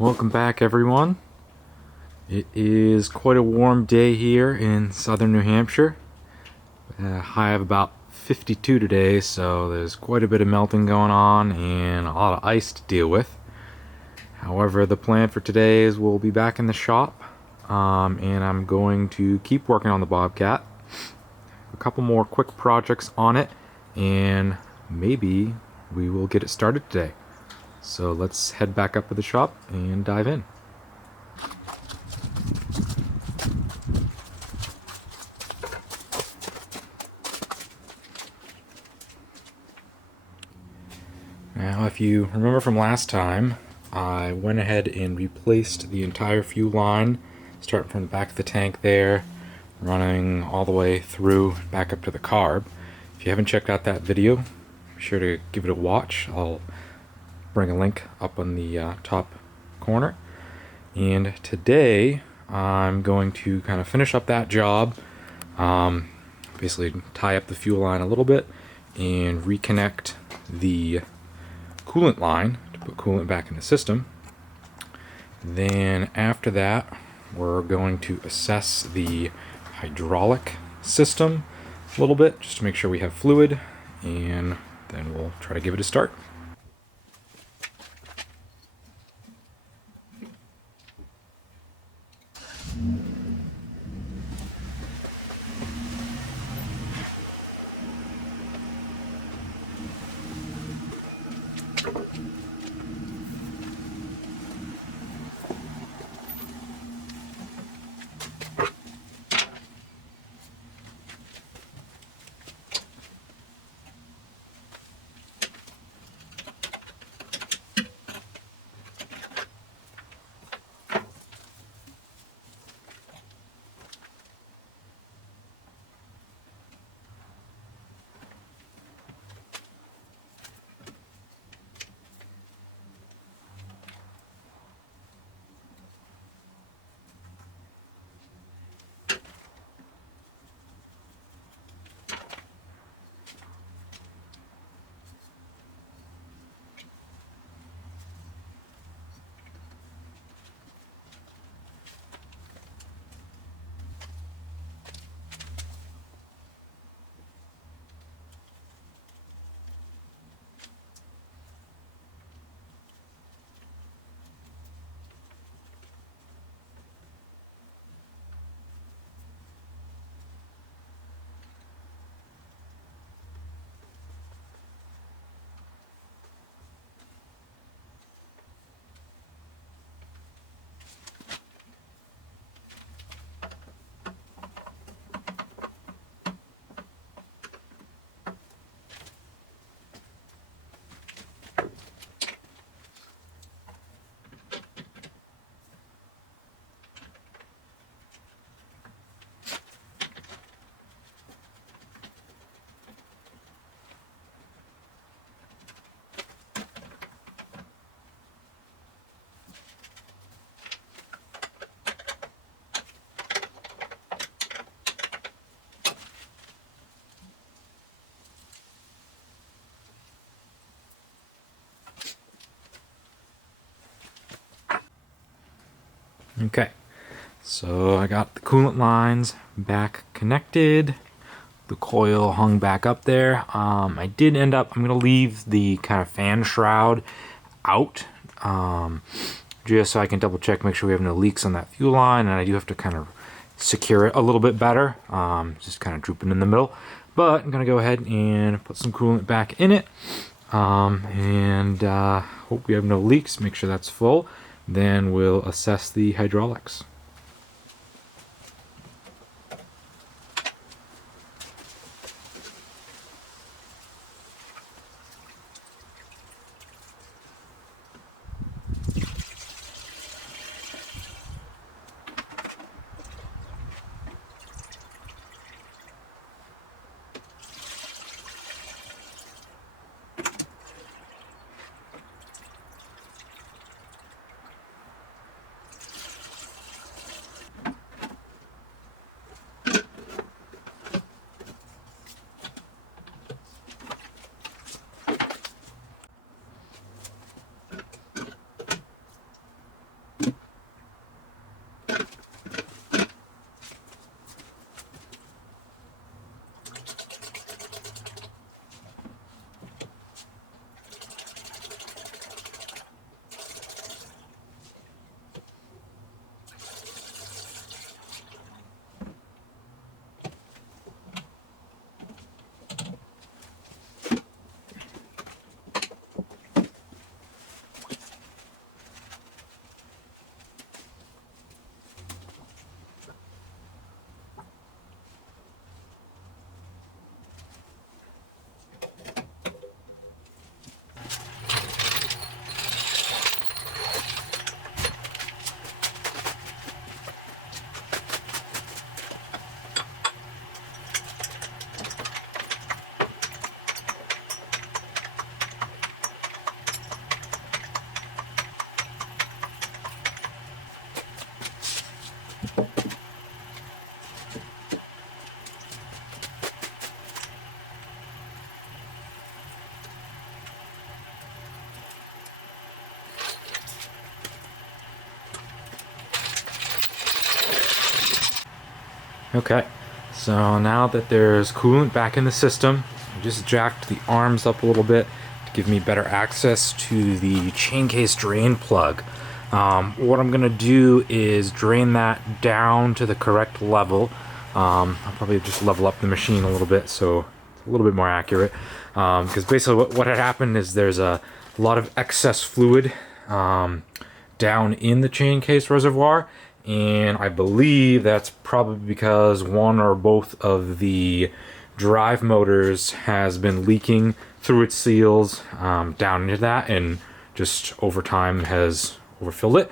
Welcome back, everyone. It is quite a warm day here in southern New Hampshire. High of about 52 today, so there's quite a bit of melting going on and a lot of ice to deal with. However, the plan for today is we'll be back in the shop, and I'm going to keep working on the Bobcat. A couple more quick projects on it, and maybe we will get it started today. So let's head back up to the shop and dive in. Now, if you remember from last time, I went ahead and replaced the entire fuel line, starting from the back of the tank there, running all the way through back up to the carb. If you haven't checked out that video, be sure to give it a watch. I'll bring a link up on the top corner. And today I'm going to kind of finish up that job, basically tie up the fuel line a little bit and reconnect the coolant line to put coolant back in the system. Then after that, we're going to assess the hydraulic system a little bit just to make sure we have fluid, and then we'll try to give it a start. Okay, so I got the coolant lines back connected, the coil hung back up there. I did end up, I'm going to leave the kind of fan shroud out, just so I can double check, make sure we have no leaks on that fuel line, and I do have to kind of secure it a little bit better, just kind of drooping in the middle. But I'm going to go ahead and put some coolant back in it, and hope we have no leaks, make sure that's full. Then we'll assess the hydraulics. Okay, so now that there's coolant back in the system, I just jacked the arms up a little bit to give me better access to the chain case drain plug. What I'm gonna do is drain that down to the correct level. I'll probably just level up the machine a little bit so it's a little bit more accurate. Because basically what had happened is there's a lot of excess fluid down in the chain case reservoir, and I believe that's probably because one or both of the drive motors has been leaking through its seals down into that, and just over time has overfilled it.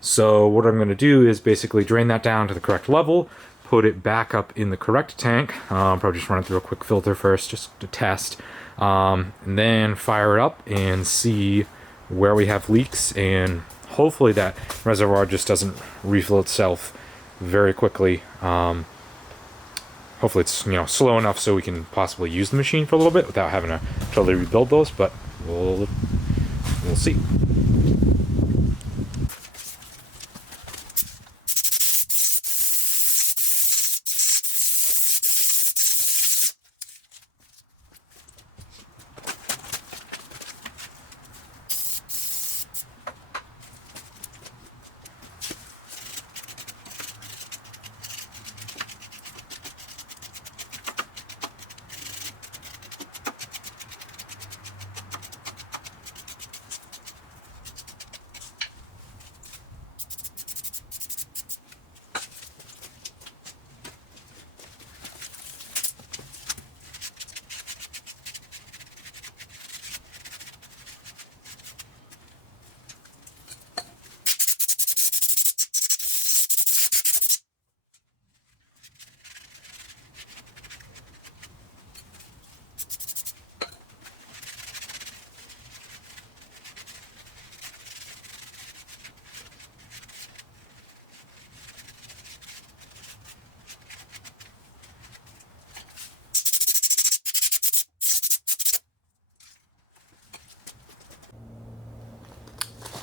So what I'm going to do is basically drain that down to the correct level, put it back up in the correct tank, probably just run it through a quick filter first just to test, and then fire it up and see where we have leaks, and hopefully that reservoir just doesn't refill itself very quickly. Hopefully it's slow enough so we can possibly use the machine for a little bit without having to totally rebuild those, but we'll see.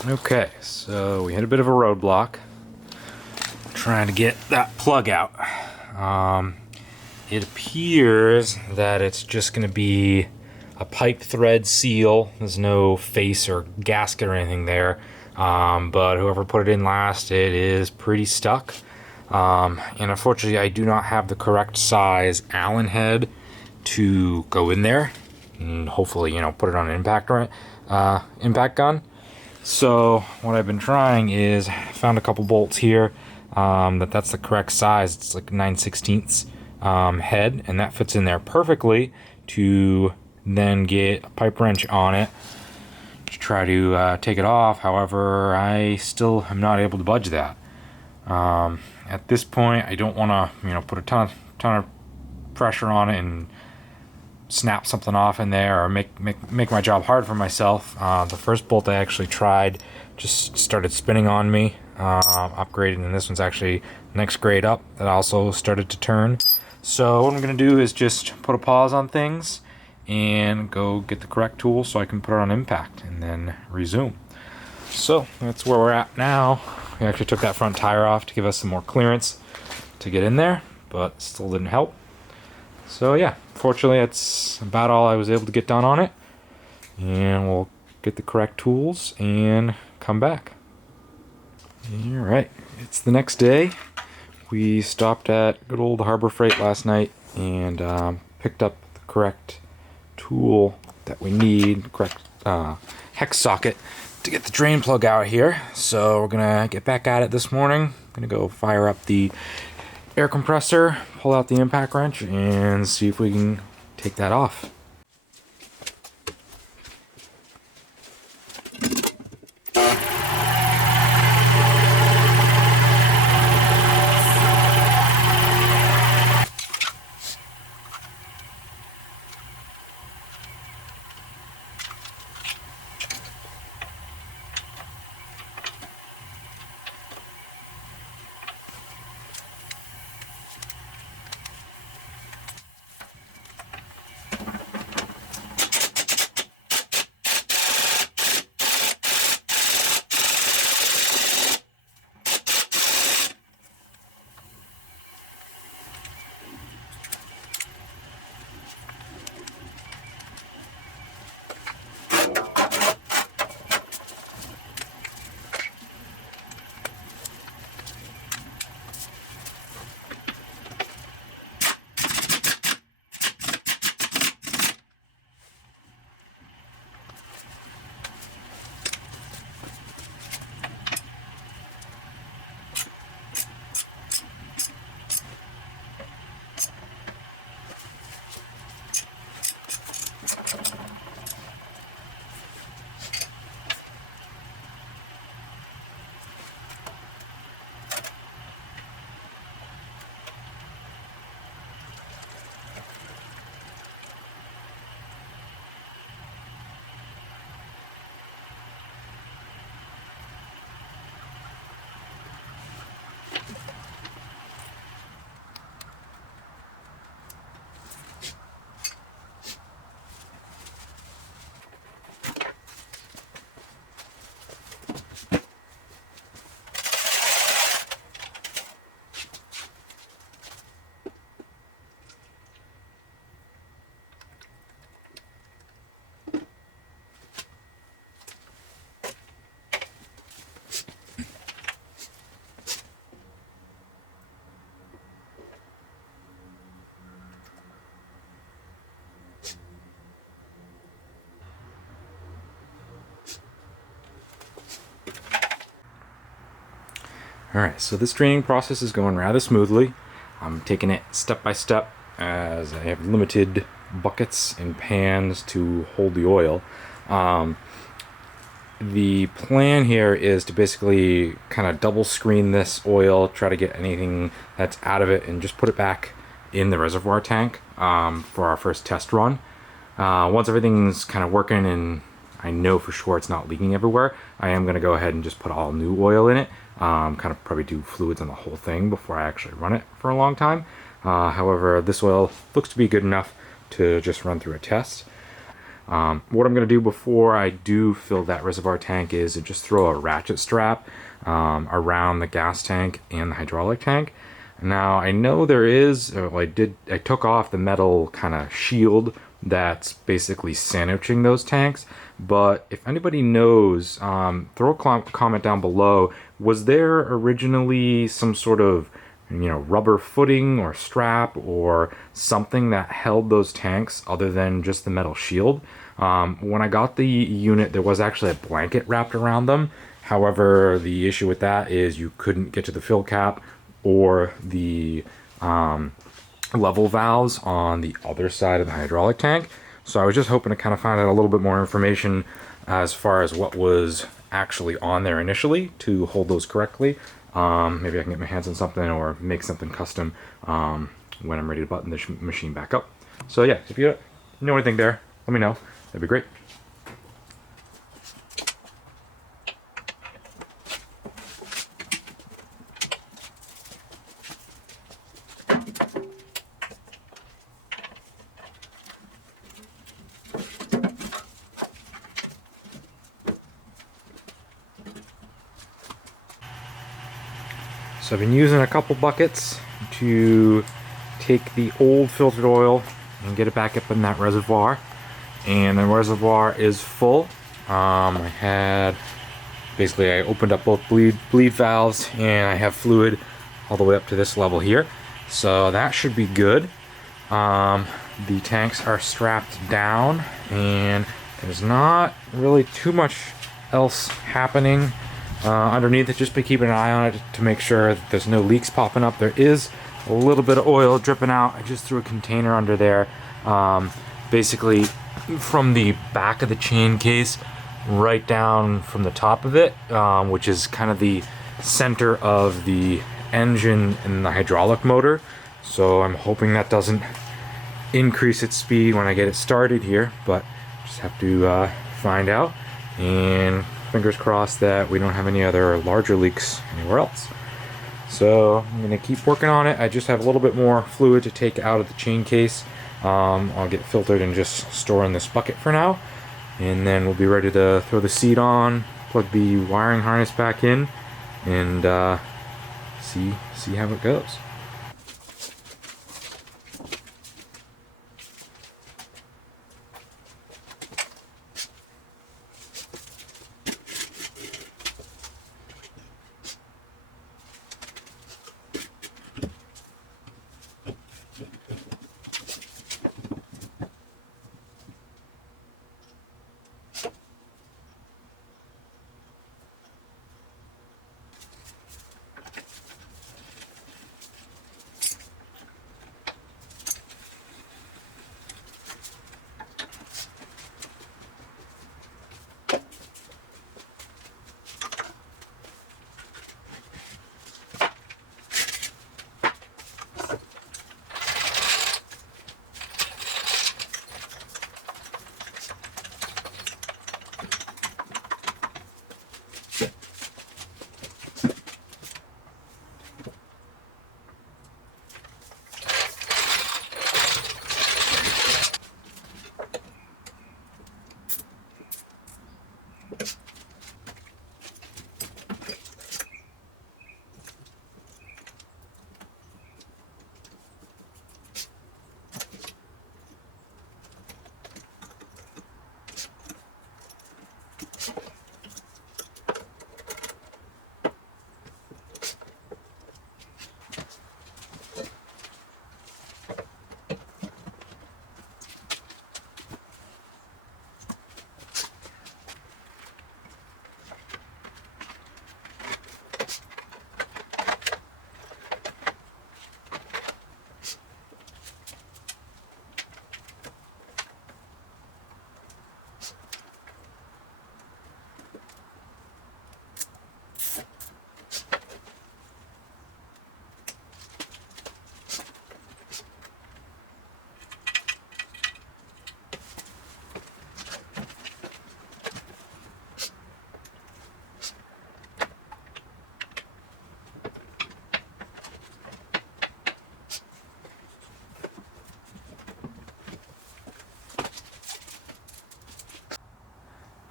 Okay, so we hit a bit of a roadblock trying to get that plug out. It appears that it's just going to be a pipe thread seal. There's no face or gasket or anything there, but whoever put it in last, it is pretty stuck. And unfortunately, I do not have the correct size Allen head to go in there and hopefully, put it on an impact gun. So what I've been trying is found a couple bolts here that's the correct size. It's like 9/16 head, and that fits in there perfectly to then get a pipe wrench on it to try to take it off. However, I still am not able to budge that. At this point, I don't want to put a ton of pressure on it and snap something off in there or make my job hard for myself. The first bolt I actually tried just started spinning on me, upgraded, and this one's actually next grade up that also started to turn. So what I'm going to do is just put a pause on things and go get the correct tool so I can put it on impact and then resume. So that's where we're at now. We actually took that front tire off to give us some more clearance to get in there, but still didn't help. So yeah, fortunately that's about all I was able to get done on it, and we'll get the correct tools and come back. Alright, it's the next day. We stopped at good old Harbor Freight last night and picked up the correct tool that we need, the correct hex socket to get the drain plug out here. So we're gonna get back at it this morning. Gonna go fire up the air compressor, pull out the impact wrench, and see if we can take that off. Alright, so this draining process is going rather smoothly. I'm taking it step by step as I have limited buckets and pans to hold the oil. The plan here is to basically kind of double screen this oil, try to get anything that's out of it, and just put it back in the reservoir tank for our first test run. Once everything's kind of working and I know for sure it's not leaking everywhere, I am going to go ahead and just put all new oil in it. Kind of probably do fluids on the whole thing before I actually run it for a long time. However, this oil looks to be good enough to just run through a test. What I'm going to do before I do fill that reservoir tank is to just throw a ratchet strap around the gas tank and the hydraulic tank. Now I know there is, I took off the metal kind of shield that's basically sandwiching those tanks, but if anybody knows, throw a comment down below. Was there originally some sort of rubber footing or strap or something that held those tanks other than just the metal shield? When I got the unit, there was actually a blanket wrapped around them. However, the issue with that is you couldn't get to the fill cap or the level valves on the other side of the hydraulic tank. So I was just hoping to kind of find out a little bit more information as far as what was actually on there initially to hold those correctly. Maybe I can get my hands on something or make something custom when I'm ready to button the machine back up. So yeah, if you know anything there, let me know. That'd be great. So I've been using a couple buckets to take the old filtered oil and get it back up in that reservoir. And the reservoir is full. I opened up both bleed valves and I have fluid all the way up to this level here. So that should be good. The tanks are strapped down and there's not really too much else happening underneath it. Just be keeping an eye on it to make sure that there's no leaks popping up. There is a little bit of oil dripping out. I just threw a container under there. Basically from the back of the chain case right down from the top of it, which is kind of the center of the engine and the hydraulic motor. So I'm hoping that doesn't increase its speed when I get it started here, but just have to find out, and fingers crossed that we don't have any other larger leaks anywhere else. So I'm gonna keep working on it. I just have a little bit more fluid to take out of the chain case. I'll get filtered and just store in this bucket for now, and then we'll be ready to throw the seat on, plug the wiring harness back in, and see how it goes.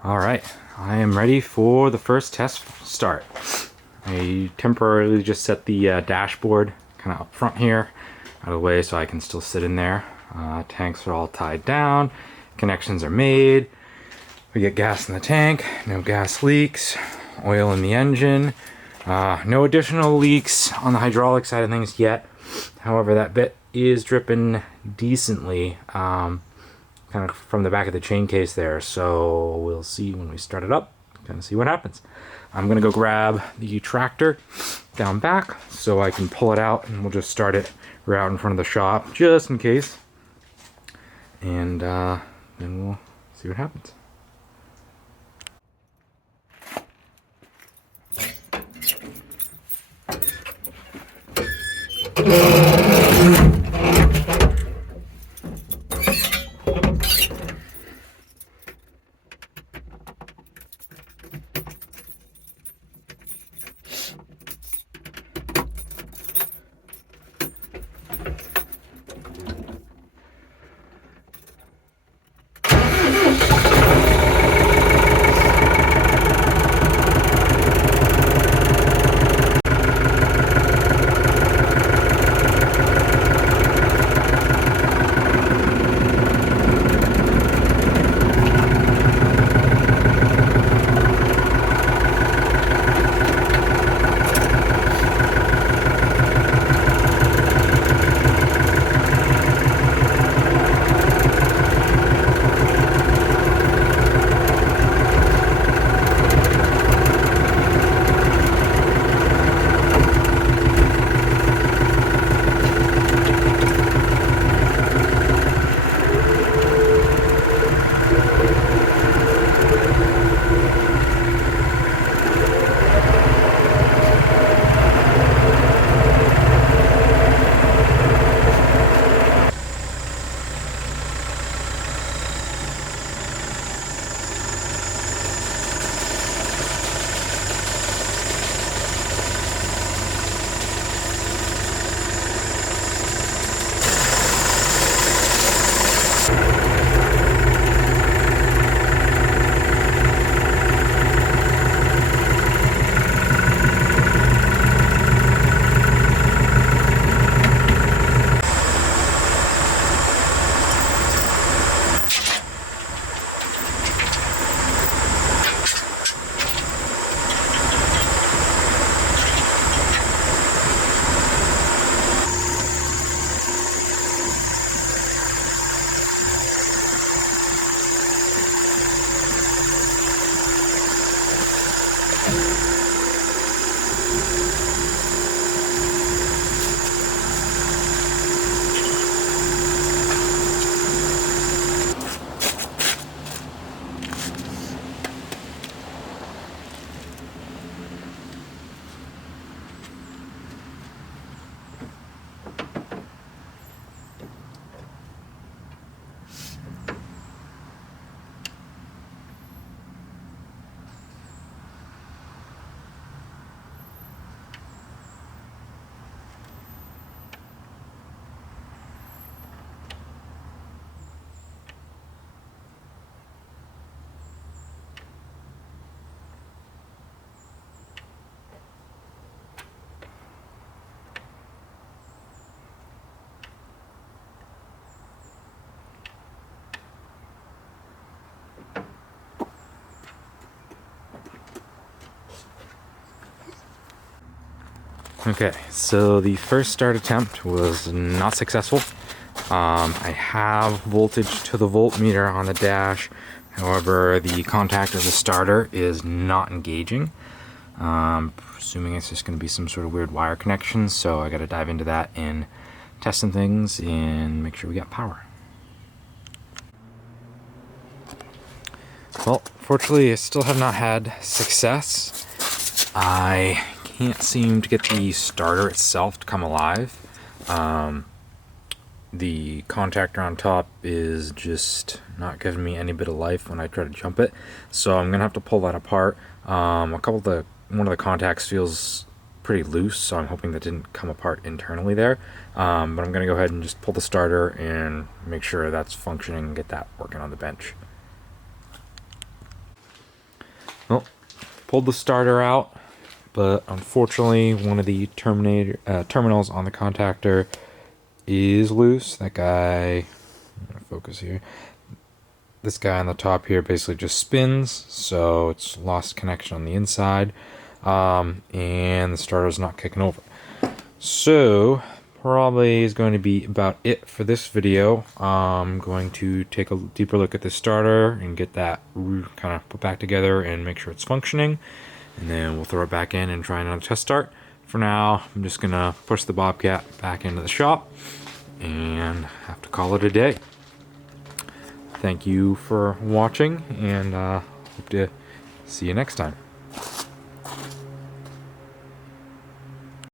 All right, I am ready for the first test start. I temporarily just set the dashboard kind of up front here out of the way so I can still sit in there. Tanks are all tied down, connections are made. We get gas in the tank, no gas leaks, oil in the engine. No additional leaks on the hydraulic side of things yet. However, that bit is dripping decently kind of from the back of the chain case there, so we'll see when we start it up, kind of see what happens. I'm gonna go grab the tractor down back so I can pull it out, and we'll just start it right out in front of the shop just in case, and then we'll see what happens. Okay, so the first start attempt was not successful. I have voltage to the voltmeter on the dash, however the contactor of the starter is not engaging. Assuming it's just going to be some sort of weird wire connection, so I got to dive into that and test some things and make sure we got power. Well, fortunately I still have not had success. I can't seem to get the starter itself to come alive. The contactor on top is just not giving me any bit of life when I try to jump it, so I'm gonna have to pull that apart. One of the contacts feels pretty loose, so I'm hoping that didn't come apart internally there. But I'm gonna go ahead and just pull the starter and make sure that's functioning and get that working on the bench. pulled the starter out, but unfortunately one of the terminals on the contactor is loose. That guy, I'm gonna focus here. This guy on the top here basically just spins, so it's lost connection on the inside, and the starter's not kicking over. So probably is going to be about it for this video. I'm going to take a deeper look at the starter and get that kind of put back together and make sure it's functioning, and then we'll throw it back in and try another test start. For now, I'm just gonna push the Bobcat back into the shop and have to call it a day. Thank you for watching, and hope to see you next time.